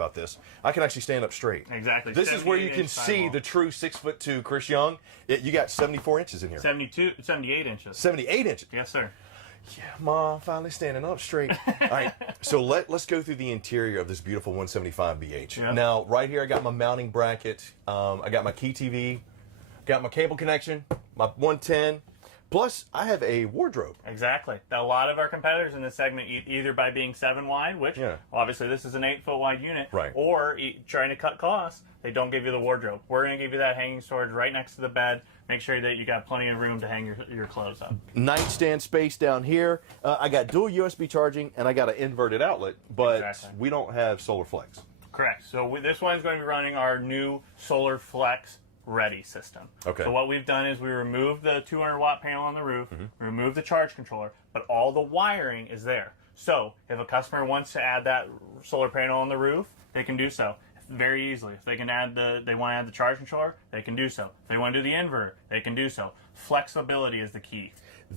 about this. I can actually stand up straight. Exactly. This is where you can see the true 6'2" Chris Young. You got 74 inches in here. 78 inches. 78 inches. Yes, sir. Yeah, Mom, finally standing up straight. All right, so let's go through the interior of this beautiful 175 BH. Yep. Now, right here, I got my mounting bracket. I got my key TV, got my cable connection, my 110. Plus, I have a wardrobe. Exactly. A lot of our competitors in this segment, either by being 7 wide, which obviously this is an 8-foot wide unit, right, or trying to cut costs, they don't give you the wardrobe. We're going to give you that hanging storage right next to the bed. Make sure that you got plenty of room to hang your clothes up. Nightstand space down here. I got dual USB charging, and I got an inverted outlet, but we don't have solar flex. Correct. So this one's going to be running our new Solar Flex Ready system. Okay. So what we've done is we removed the 200-watt panel on the roof, removed the charge controller, but all the wiring is there. So if a customer wants to add that solar panel on the roof, they can do so very easily. If they want to add the charge controller, they can do so. If they want to do the inverter, they can do so. Flexibility is the key,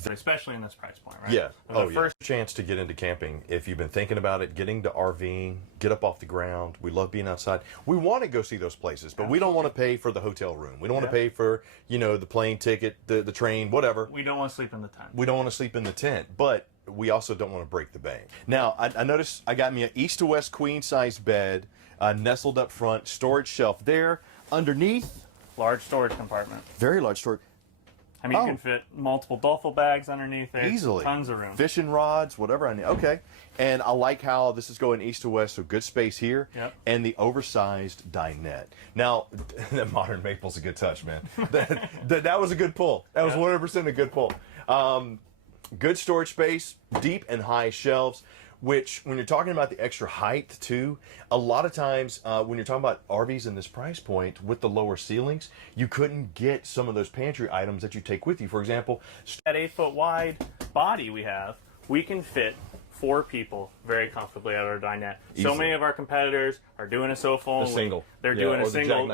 especially in this price point, right? Yeah. First chance to get into camping. If you've been thinking about it, getting to RVing, get up off the ground. We love being outside. We want to go see those places, but we don't want to pay for the hotel room. We don't want to pay for, the plane ticket, the train, whatever. We don't want to sleep in the tent. We don't want to sleep in the tent, but we also don't want to break the bank. Now, I noticed I got me an east to west queen size bed, nestled up front, storage shelf there. Underneath, large storage compartment. Very large storage. I mean, you can fit multiple duffel bags underneath there. Easily. Tons of room. Fishing rods, whatever I need. Okay. And I like how this is going east to west, so good space here. Yep. And the oversized dinette. Now, that modern maple's a good touch, man. that was a good pull. That was 100% a good pull. Good storage space, deep and high shelves. Which, when you're talking about the extra height, too, a lot of times when you're talking about RVs in this price point with the lower ceilings, you couldn't get some of those pantry items that you take with you. For example, that 8-foot wide body we can fit 4 people very comfortably at our dinette. So many of our competitors are doing a sofa only. Single. They're doing a single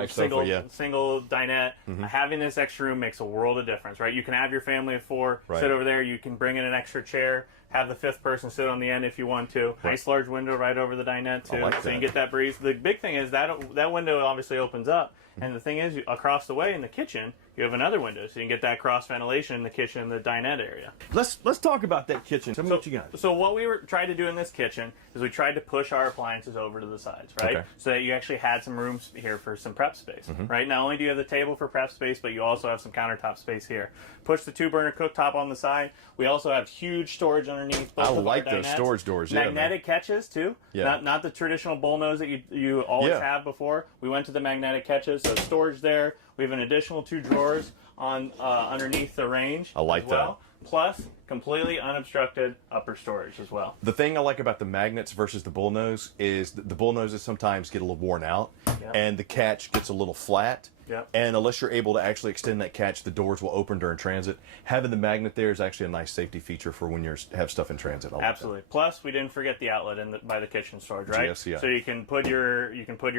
dinette. Having this extra room makes a world of difference, right? You can have your family of 4 sit over there. You can bring in an extra chair. Have the 5th person sit on the end if you want to. Nice large window right over the dinette too, so you can get that breeze. The big thing is that window obviously opens up, and the thing is, across the way in the kitchen, you have another window, so you can get that cross ventilation in the kitchen and the dinette area. Let's talk about that kitchen. Tell me what you got. So what we tried to do in this kitchen is we tried to push our appliances over to the sides, right? Okay. So that you actually had some room here for some prep space, right? Not only do you have the table for prep space, but you also have some countertop space here. Push the 2-burner cooktop on the side. We also have huge storage underneath both of our those storage doors. Magnetic catches too. Not the traditional bullnose that you always have before. We went to the magnetic catches, so storage there. We have an additional 2 drawers on underneath the range. I like that. Plus, completely unobstructed upper storage as well. The thing I like about the magnets versus the bullnose is the bullnoses sometimes get a little worn out, and the catch gets a little flat. And unless you're able to actually extend that catch, the doors will open during transit. Having the magnet there is actually a nice safety feature for when you have stuff in transit. Absolutely. Plus, we didn't forget the outlet by the kitchen storage, right? GSCI. So you can put your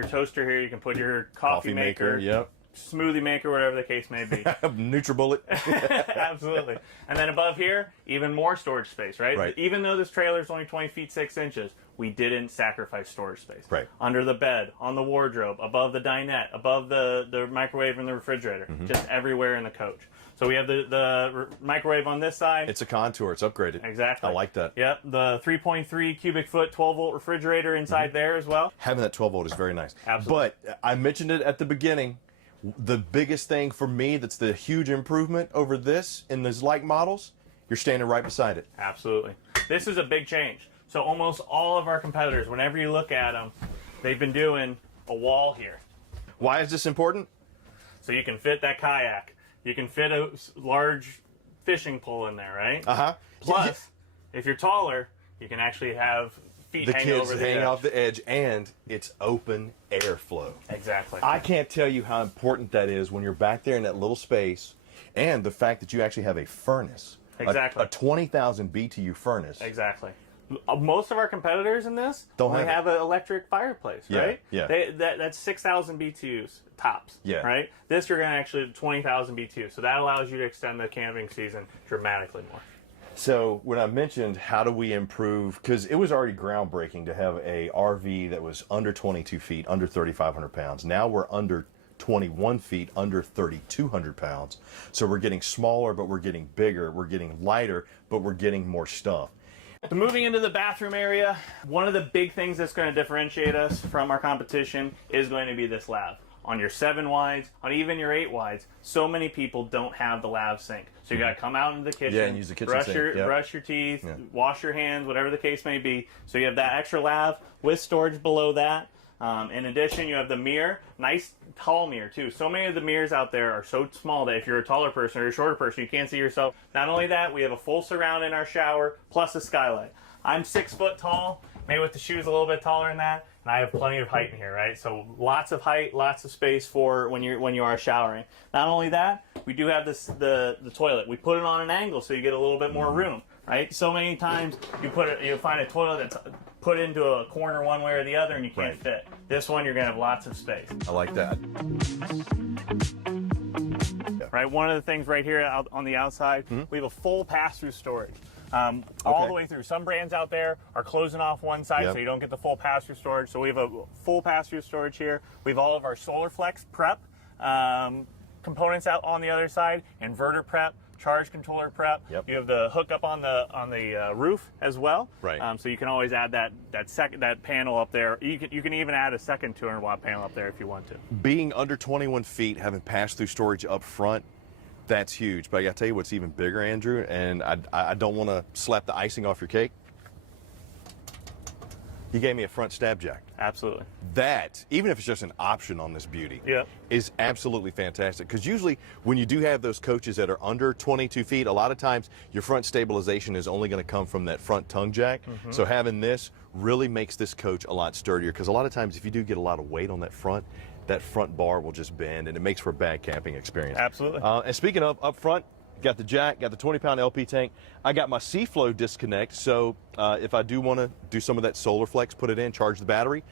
toaster here. You can put your coffee maker. Smoothie maker, whatever the case may be. NutriBullet. Absolutely. And then above here, even more storage space, right? Even though this trailer is only 20 feet 6 inches, we didn't sacrifice storage space. Under the bed, on the wardrobe, above the dinette, above the microwave and the refrigerator, just everywhere in the coach. So we have the microwave on this side. It's a Contour. It's upgraded. Exactly. I like that. Yep. The 3.3 cubic foot 12-volt refrigerator inside there as well. Having that 12-volt is very nice. Absolutely. But I mentioned it at the beginning. The biggest thing for me that's the huge improvement over this in these like models, you're standing right beside it. Absolutely. This is a big change. So almost all of our competitors, whenever you look at them, they've been doing a wall here. Why is this important? So you can fit that kayak. You can fit a large fishing pole in there, right? Plus, if you're taller, you can actually have feet hanging over the edge. Hanging off the edge, and it's open airflow. Exactly. I can't tell you how important that is when you're back there in that little space, and the fact that you actually have a furnace. Exactly. A 20,000 BTU furnace. Exactly. Most of our competitors in this only have an electric fireplace, right? That's 6,000 BTUs tops, right? This you're going to actually 20,000 BTUs, so that allows you to extend the camping season dramatically more. So when I mentioned how do we improve, because it was already groundbreaking to have a RV that was under 22 feet, under 3,500 pounds. Now we're under 21 feet, under 3,200 pounds. So we're getting smaller, but we're getting bigger. We're getting lighter, but we're getting more stuff. So moving into the bathroom area, one of the big things that's going to differentiate us from our competition is going to be this lav. On your 7 wides, on even your 8 wides, so many people don't have the lav sink. So you got to come out into the kitchen, and use the kitchen sink. Brush your teeth, wash your hands, whatever the case may be. So you have that extra lav with storage below that. In addition, you have the mirror, nice tall mirror too. So many of the mirrors out there are so small that if you're a taller person or a shorter person, you can't see yourself. Not only that, we have a full surround in our shower, plus a skylight. I'm 6 foot tall, maybe with the shoes a little bit taller than that, and I have plenty of height in here, right? So lots of height, lots of space for when you are showering. Not only that, we do have the toilet. We put it on an angle so you get a little bit more room, right? So many times you find a toilet that's put into a corner one way or the other and you can't fit. This one, you're gonna have lots of space. I like that. Right, one of the things right here out on the outside, we have a full pass-through storage. All the way through. Some brands out there are closing off one side so you don't get the full pass-through storage. So we have a full pass-through storage here. We have all of our SolarFlex prep components out on the other side, inverter prep, charge controller prep. You have the hookup on the roof as well. So you can always add that panel up there. You can even add a second 200-watt panel up there if you want to. Being under 21 feet, having pass-through storage up front, that's huge. But I got to tell you what's even bigger, Andrew, and I don't want to slap the icing off your cake. You gave me a front stab jack. Absolutely. That, even if it's just an option on this beauty, is absolutely fantastic. Because usually when you do have those coaches that are under 22 feet, a lot of times your front stabilization is only going to come from that front tongue jack. So having this really makes this coach a lot sturdier. Because a lot of times if you do get a lot of weight on that front bar will just bend, and it makes for a bad camping experience. Absolutely. And speaking of up front, got the jack, got the 20-pound LP tank. I got my C-Flow disconnect, so if I do want to do some of that SolarFlex, put it in, charge the battery,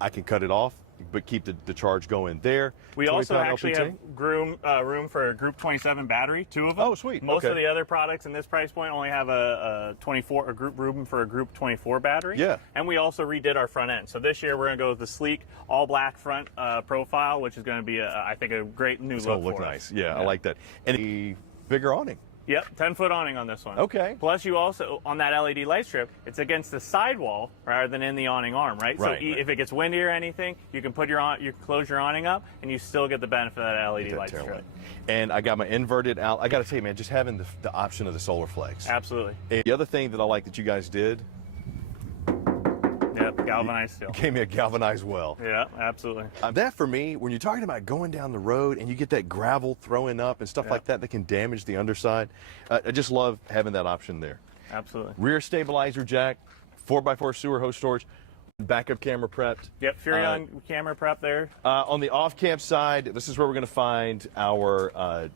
I can cut it off, but keep the charge going there. We also actually have room for a Group 27 battery, 2 of them. Oh, sweet. Most of the other products in this price point only have a room for a Group 24 battery. And we also redid our front end. So this year we're going to go with the sleek, all black front profile, which is going to be, I think, a great new look for us. It's going to look nice. Yeah, I like that. And a bigger awning. Yep, 10-foot awning on this one. Okay. Plus, you also, on that LED light strip, it's against the sidewall rather than in the awning arm, right? So if it gets windy or anything, you can close your awning up, and you still get the benefit of that LED light strip. And I got my inverted out. I got to tell you, man, just having the option of the SolarFlex. Absolutely. And the other thing that I like that you guys did. Yep, galvanized steel. Gave me a galvanized well. Yeah, absolutely. That for me, when you're talking about going down the road and you get that gravel throwing up and stuff like that can damage the underside, I just love having that option there. Absolutely. Rear stabilizer jack, 4x4 sewer hose storage, backup camera prepped. Yep, Furion camera prep there. On the off-camp side, this is where we're going to find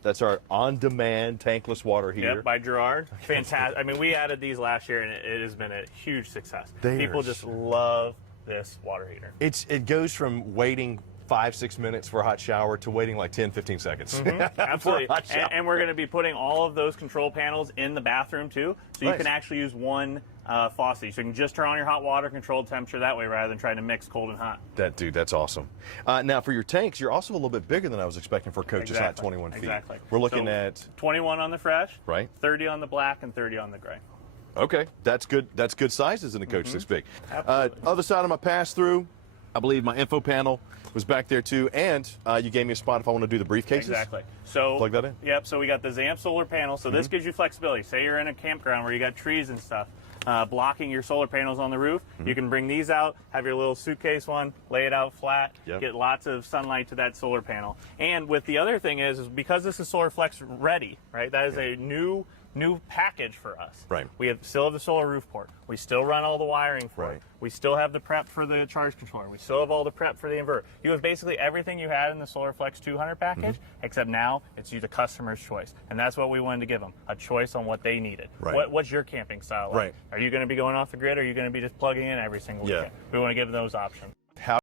that's our on-demand tankless water heater. Yep, by Gerard. Fantastic. I mean, we added these last year, and it has been a huge success. People just love this water heater. It goes from waiting 5-6 minutes for a hot shower to waiting like 10-15 seconds. Absolutely. And we're going to be putting all of those control panels in the bathroom too, so you can actually use one faucet. So you can just turn on your hot water, control the temperature that way rather than trying to mix cold and hot. That's awesome. Now for your tanks, you're also a little bit bigger than I was expecting for a coach that's not 21 feet. Exactly. We're looking at 21 on the fresh, 30 on the black, and 30 on the gray. Okay, that's good. That's good sizes in a coach this big. Other side of my pass-through, I believe my info panel was back there too, and you gave me a spot if I want to do the briefcases. Exactly. So plug that in. Yep. So we got the ZAMP solar panel. So this gives you flexibility. Say you're in a campground where you got trees and stuff blocking your solar panels on the roof. You can bring these out, have your little suitcase one, lay it out flat, get lots of sunlight to that solar panel. And with the other thing is because this is SolarFlex ready, right? That is a new package for us. Right. We still have the solar roof port. We still run all the wiring for it. We still have the prep for the charge controller. We still have all the prep for the inverter. You have basically everything you had in the SolarFlex 200 package, except now it's you the customer's choice. And that's what we wanted to give them, a choice on what they needed. What's your camping style like? Are you going to be going off the grid, or are you going to be just plugging in every single weekend? We want to give them those options.